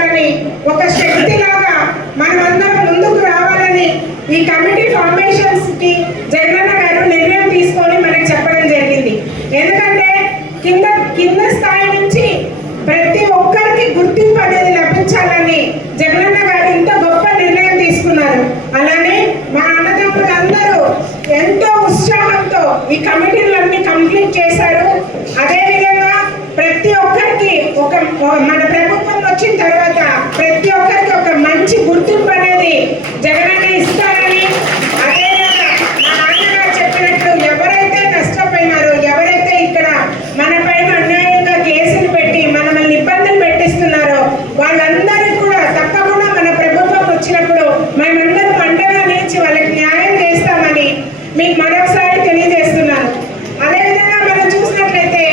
చేయాలని ఒక శక్తి లాగా మనమందరం ముందుకు రావాలని ఈ కమిటీ ఫార్మేషన్స్కి జగన్ గారు నిర్ణయం తీసుకొని మనకు చెప్పడం జరిగింది. ఎందుకంటే కింద కింద స్థాయి నుంచి ప్రతి ఒక్కరికి గుర్తింపు అనేది లభించాలని జగనన్న గారు ఇంత గొప్ప నిర్ణయం తీసుకున్నారు. అలానే మా అన్నదమ్ములందరూ ఎంతో ఉత్సాహంతో ఈ కమిటీలన్నీ కంప్లీట్ చేశారు. అదేవిధంగా ప్రతి ఒక్కరికి ఒక మన ప్రభుత్వం వచ్చిన తర్వాత ప్రతి ఒక్కరికి ఒక మంచి గుర్తింపు అనేది జగనన్న ఇస్తారని అదేవిధంగా మా నాన్నగారు చెప్పినట్లు ఎవరైతే నష్టపోయినారో ఎవరైతే ఇక్కడ మన పైన అన్యాయంగా కేసులు పెట్టి మనల్ని ఇబ్బందులు పెట్టిస్తున్నారో వాళ్ళందరికీ కూడా తప్పకుండా మన ప్రభుత్వం వచ్చినప్పుడు మేమందరం అండగా నిలిచి వాళ్ళకి న్యాయం చేస్తామని మీకు మరొకసారి తెలియజేస్తున్నాను. అదేవిధంగా మనం చూసినట్లయితే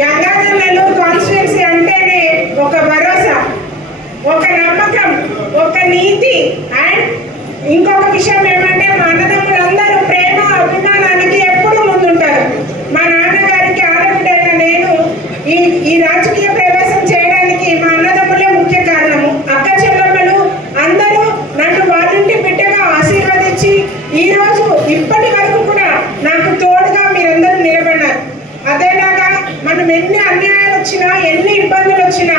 గంగాధర్ నెల్లూరు కాన్స్టిట్యున్సీ అంటేనే ఒక భరోసా ఒక నమ్మకం ఒక నీతి అండ్ ఇంకొక విషయం ఏమంటే మా అన్నదమ్ములందరూ ప్రేమ అభిమానానికి ఎప్పుడు ముందుంటారు. మా నాన్నగారికి ఆడబిడ్డైన నేను ఈ ఈ రాజకీయ ప్రవేశం చేయడానికి మా అన్నదమ్ములే ముఖ్య కారణము. అక్క చెల్లెమ్మలు అందరూ నన్ను వాళ్ళింటి బిడ్డగా ఆశీర్వదించి ఈ రోజు ఇప్పటి వరకు కూడా నాకు తోడుగా మీరందరూ నిలబడినారు అదేలాగా మనం ఎన్ని అన్యాయాలు వచ్చినా ఎన్ని ఇబ్బందులు వచ్చినా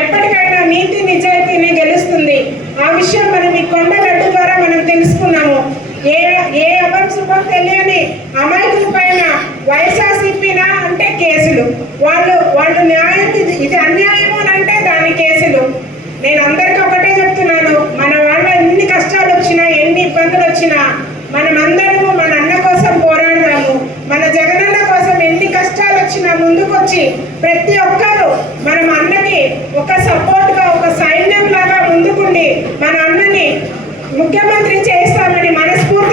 ఎప్పటికైనా నీతి నిజాయితీని గెలుస్తుంది. ఆ విషయం మనం ఈ కొండగడ్డ ద్వారా మనం తెలుసుకున్నాము. ఏ ఏ అభం శుభం తెలియని అమాయకుల పైన వైఎస్ఆర్సీపీనా అంటే కేసులు. వాళ్ళు వాళ్ళు న్యాయం ఇది అన్యాయము అని అంటే దాని కేసులు. నేను అందరికీ ఒకటే చెప్తున్నాను. మన వాళ్ళ ఎన్ని కష్టాలు వచ్చినా ఎన్ని ఇబ్బందులు వచ్చినా మనం అందరము మన అన్న కోసం పోరాడదాము. మన జగనన్న కోసం ఎన్ని కష్టాలు వచ్చినా ముందుకొచ్చి ప్రతి ఒక్కరూ మనం ఒక సపోర్ట్గా ఒక సైన్యం లాగా ముందుకుండి మన అన్నని ముఖ్యమంత్రి చేస్తామని మనస్ఫూర్తిగా